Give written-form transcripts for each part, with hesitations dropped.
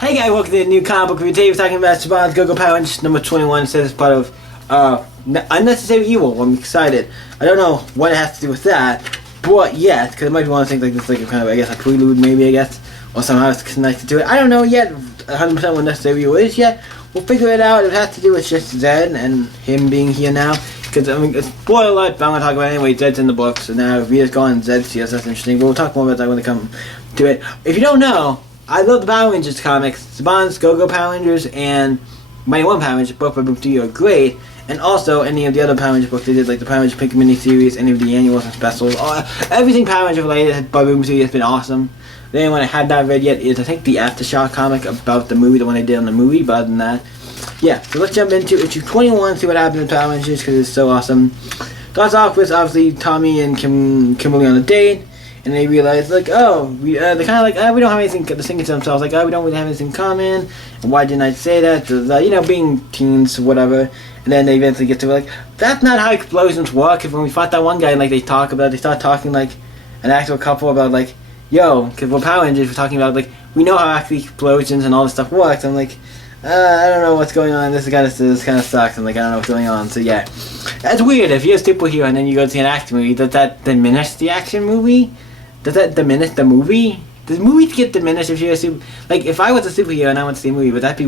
Hey guys, welcome to the new comic book review. Today we're talking about Saban's Go-Go Power Rangers number 21. It says it's part of Unnecessary Evil. I'm excited. I don't know what it has to do with that, but yeah, because it might be one of the things like this, like a kind of, I guess, a prelude maybe, I guess, or somehow it's connected to it. I don't know yet 100% what Unnecessary Evil is yet. We'll figure it out. It has to do with just Zed and him being here now. Because, I mean, it's spoiler alert, but I'm going to talk about it anyway. Zed's in the book, so now Rita's gone and Zed's here, so that's interesting. But we'll talk more about that when we come to it. If you don't know, I love the Power Rangers comics. Saban's Go-Go Power Rangers and Mighty One Power Rangers book by Boom Studio are great. And also any of the other Power Rangers books they did, like the Power Rangers Pink miniseries, any of the annuals and specials. Everything Power Rangers related by Boom Studio has been awesome. The only one I had not read yet is, I think, the Aftershock comic about the movie, the one they did on the movie. But other than that, yeah. So let's jump into issue 21, see what happens in Power Rangers, because it's so awesome. Starts off with, obviously, Tommy and Kimberly on a date. And they realize, like, oh, they're kind of like, we don't have anything to sing to themselves, like, we don't really have anything in common, and why didn't I say that, you know, being teens, whatever. And then they eventually get to, like, that's not how explosions work. If when we fought that one guy, like, they start talking like an actual couple about, like, yo, because we're Power Rangers, we're talking about, like, we know how actually explosions and all this stuff works. I'm like, I don't know what's going on, this kind of sucks, I'm like, I don't know what's going on, so yeah. That's weird, if you're a superhero and then you go to see an action movie, does that diminish the action movie? Does that diminish the movie? Does movies get diminished if you're a super... Like, if I was a superhero and I went to see a movie, would that be...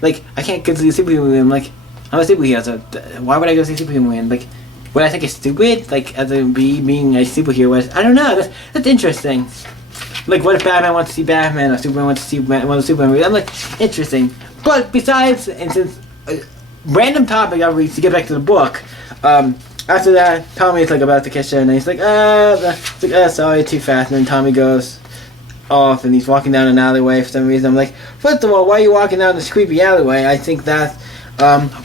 Like, I can't go see a superhero movie, I'm like, I'm a superhero, so why would I go see a superhero movie? And, like, would I think it's stupid? Like, as being a superhero, I don't know, that's interesting. Like, what if Batman wants to see Batman, or Superman wants to see one of the Superman movies? I'm like, interesting. But besides, and since... random topic, obviously, to get back to the book, after that, Tommy's like about to kiss her, and he's like, sorry, too fast. And then Tommy goes off, and he's walking down an alleyway for some reason. I'm like, first of all, why are you walking down this creepy alleyway? I think that's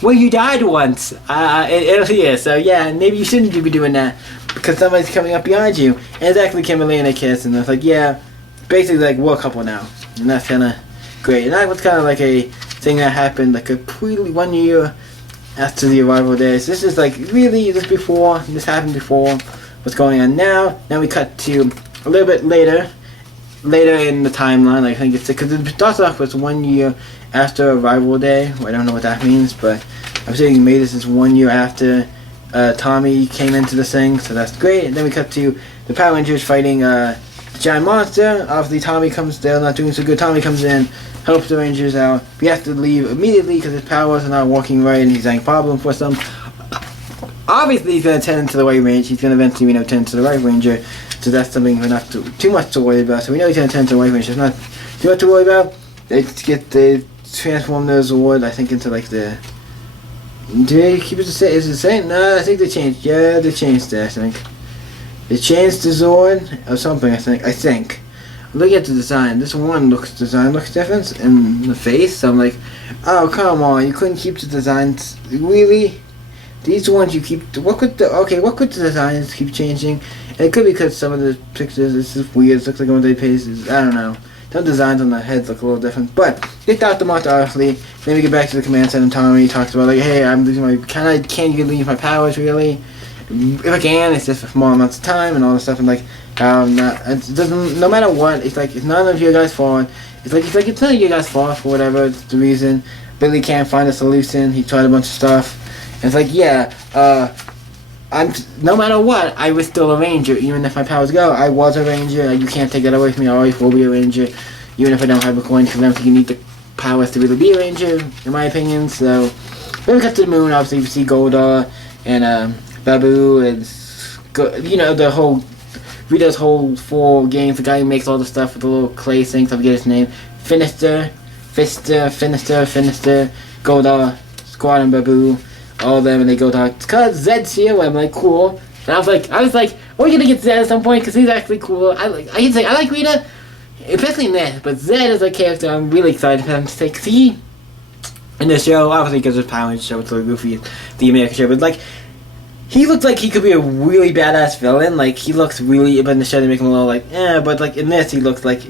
where you died once. Yeah, so yeah, maybe you shouldn't be doing that because somebody's coming up behind you. And it's actually Kimberly and they kiss, and it's like, yeah, basically like we're a couple now, and that's kind of great. And that was kind of like a thing that happened like completely 1 year after the arrival there. So this is like really this happened before what's going on now. Now we cut to a little bit later in the timeline. I think it's because it starts off with 1 year after arrival day. Well, I don't know what that means, but I'm saying maybe this is 1 year after Tommy came into the thing, so that's great. And then we cut to the Power Rangers fighting the giant monster. Obviously Tommy comes, they're not doing so good. Tommy comes in, helps the Rangers out. We have to leave immediately because his powers are not working right and he's having problems with them. Obviously he's going to turn into the White Ranger. He's going to eventually, turn into the White Ranger. So that's something we're not too much to worry about. So we know he's going to turn into the White Ranger. It's not too much to worry about. They transform their Zord, I think, into like the... Do they keep it the same? Is it the same? No, I think they changed. Yeah, they changed it, I think. They changed the Zord or something, I think. Look at the design. This one looks different in the face. So I'm like, oh come on, you couldn't keep the designs really. These ones you keep. What could the designs keep changing? And it could be because some of the pictures it's just weird. It looks like one of the pages. I don't know. Some designs on the heads look a little different. But they thought the monster honestly. Then we get back to the command center and Tommy talks about like, hey, I'm losing my. Can't you leave my powers really? If I can, it's just for small amounts of time and all this stuff. And like. It doesn't. No matter what, it's like it's none of you guys' fault. It's it's none of you guys' fault for whatever it's the reason. Billy can't find a solution. He tried a bunch of stuff. And it's like, yeah, no matter what, I was still a Ranger. Even if my powers go, I was a Ranger. You can't take that away from me. I always will be a Ranger, even if I don't have a coin. Because I don't think you need the powers to really be a Ranger, in my opinion. So, then we cut to the moon. Obviously, we see Goldar and Babu and the whole. Rita's whole 4 games, the guy who makes all the stuff with the little clay things, I forget his name. Finister, Goldar, Squad and Babu, all of them, and they go talk, cause Zed's here, I'm like, cool. And I was like, we're gonna get Zed at some point, cause he's actually cool. I like Rita, especially in this, but Zed is a character I'm really excited for him to take, cause he, in the show, obviously because it's Power Rangers show, it's so goofy, the American show, but like, he looks like he could be a really badass villain. Like, he looks really... But in the show, they make him a little like... but like, in this, he looks bad.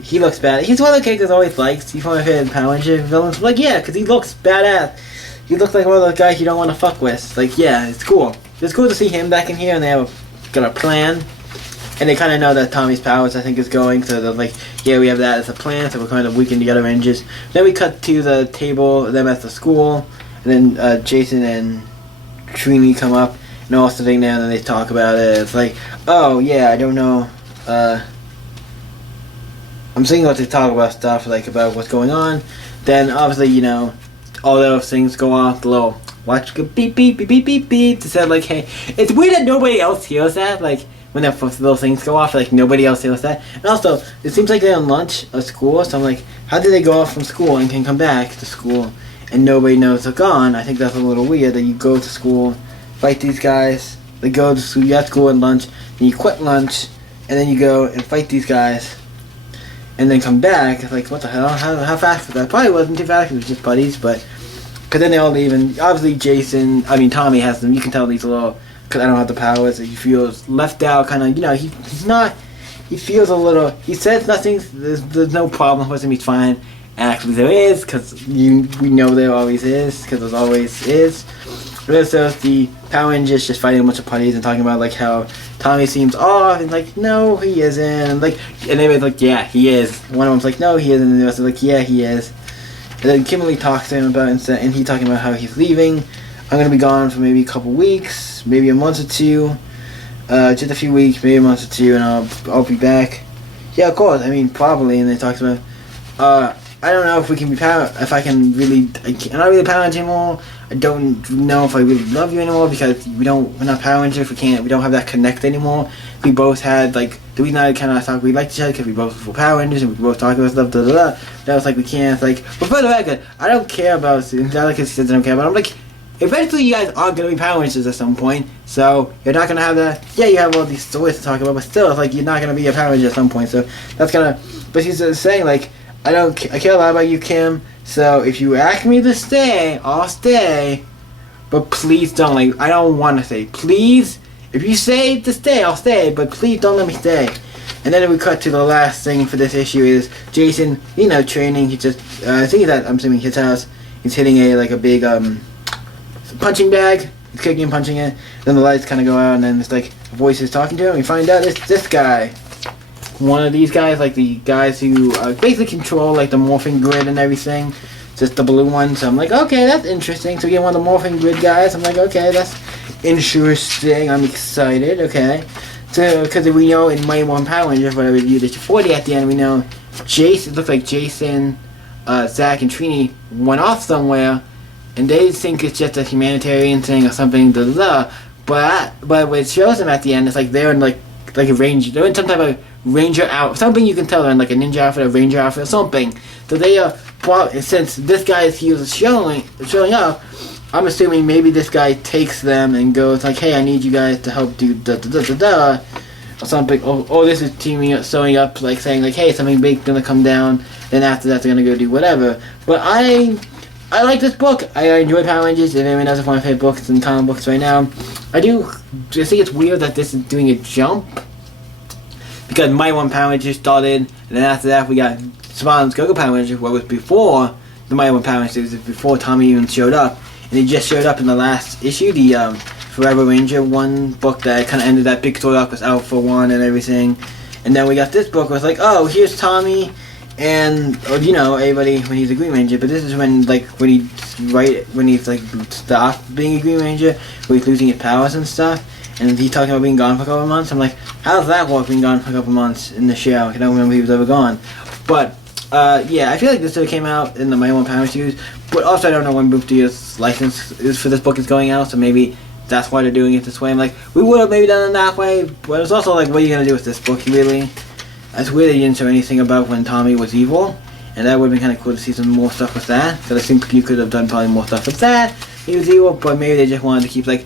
He's one of the characters I always liked. He's one of my favorite Power Ranger villains. Like, yeah, because he looks badass. He looks like one of those guys you don't want to fuck with. Like, yeah, it's cool. It's cool to see him back in here, and they have got a plan. and they kind of know that Tommy's powers, I think, is going, so they're like, yeah, we have that as a plan, so we're kind of weakening the other Rangers. Then we cut to the table, them at the school, and then Jason and Trini come up, and all sitting there, and then they talk about it. It's like, oh, yeah, I don't know, I'm thinking about to talk about stuff, like, about what's going on. Then, obviously, you know, all those things go off, the little watch go beep, beep, beep, beep, beep, beep, to say, like, hey, it's weird that nobody else hears that, like, when the little things go off, like, nobody else hears that. And also, it seems like they're on lunch at school, so I'm like, how did they go off from school and can come back to school and nobody knows they're gone? I think that's a little weird, that you go to school, fight these guys, they go to school, you have school and lunch, then you quit lunch, and then you go and fight these guys, and then come back. Like, what the hell? How fast was that? Probably wasn't too fast, it was just buddies, but, because then they all leave, and obviously Tommy has them, you can tell he's a little, because I don't have the powers, he feels left out, kind of, you know, he's not, he feels a little, he says nothing, there's no problem with him, he's fine. Actually there is, because we know there always is, because there always is. But so the Power Rangers just fighting a bunch of putties and talking about, like, how Tommy seems off, and like, no, he isn't, and like, and everybody's like, yeah, he is. One of them's like, no, he isn't, and the rest are like, yeah, he is. And then Kimberly talks to him about it, and he talking about how he's leaving. I'm gonna be gone for maybe a couple weeks, maybe a month or two, just a few weeks, maybe a month or two, and I'll be back. Yeah, of course. I mean, probably. And they talks about, I don't know if we can be if I can really, I'm not really Power Ranger anymore. I don't know if I really love you anymore, because we're not Power Rangers. We don't have that connect anymore. We both had, like, the reason I kind of thought we liked each other, because we both were Power Rangers and we both talk about stuff, That was like, we can't, like, but for the record, I don't care about, not like he says I don't care about, I'm like, eventually you guys are going to be Power Rangers at some point, so you're not going to have that, yeah, you have all these stories to talk about, but still, it's like, you're not going to be a Power Ranger at some point, so that's kind of, but he's saying, like, I care a lot about you, Kim, so if you ask me to stay, I'll stay, but please don't, like, I don't want to stay, please, if you say to stay, I'll stay, but please don't let me stay. And then we cut to the last thing for this issue is Jason, you know, training, he just, I think he's at, I'm assuming, his house, he's hitting a big, punching bag, he's kicking and punching it, then the lights kind of go out, and then it's like, voices talking to him, we find out it's this guy. One of these guys, like the guys who basically control, like, the morphing grid and everything, just the blue one, so I'm like, okay, that's interesting, so we get one of the morphing grid guys, I'm like, okay, that's interesting, I'm excited, okay. So, because we know in Mighty One Power Rangers, whatever we reviewed issue 40 at the end, we know Jason, it looks like Jason, Zach, and Trini went off somewhere, and they think it's just a humanitarian thing or something, but what it shows them at the end, it's like they're in like a ranger, they're in some type of ranger outfit, something you can tell they're in like a ninja outfit, a ranger outfit, or something. So they are, since this guy is showing up, I'm assuming maybe this guy takes them and goes like, hey, I need you guys to help do or something, or this is teaming up, showing up, like saying like, hey, something big's gonna come down, then after that they're gonna go do whatever. But I like this book. I enjoy Power Rangers. If anyone knows, it's one of my favorite books in comic books right now. I think it's weird that this is doing a jump, because My One Power Rangers started, and then after that we got Saban's Go-Go Power Rangers, what was before the My One Power Rangers, before Tommy even showed up. And he just showed up in the last issue, the Forever Ranger one book that kind of ended that big story arc, was out for one and everything. And then we got this book where it's like, oh, here's Tommy and, you know, everybody when he's a Green Ranger. But this is when, like, when he's like stopped being a Green Ranger, where he's losing his powers and stuff. And he's talking about being gone for a couple of months. I'm like, how does that work, being gone for a couple of months in the show? I don't remember he was ever gone. But yeah, I feel like this came out in the My One Power series, but also I don't know when Book D's license is for this book is going out, so maybe that's why they're doing it this way. I'm like, we would have maybe done it that way, but it's also like, what are you going to do with this book, really? It's weird they didn't show anything about when Tommy was evil, and that would have been kind of cool to see some more stuff with that, because I think you could have done probably more stuff with that. He was evil, but maybe they just wanted to keep, like,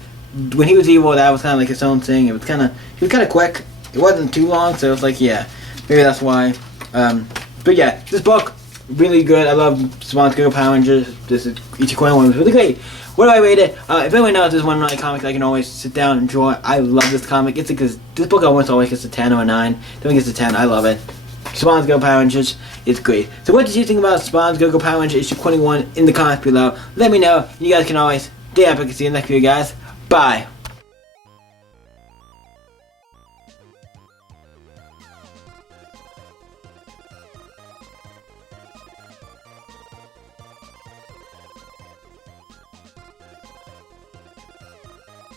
when he was evil, that was kind of like his own thing. He was kind of quick. It wasn't too long, so it was like, yeah, maybe that's why. But yeah, this book, really good. I love Saban's Go-Go Power Rangers. This is Ichikoyan one was really great. What do I rate it? If anyone knows this is one of my comics I can always sit down and enjoy. I love this comic. It's because this book almost always gets a 10 or a 9. Then it gets a 10. I love it. Saban's Go-Go Power Rangers is great. So what did you think about Saban's Go-Go Power Rangers issue 21 in the comments below? Let me know. You guys can always stay up. I can see you next video, guys. Bye.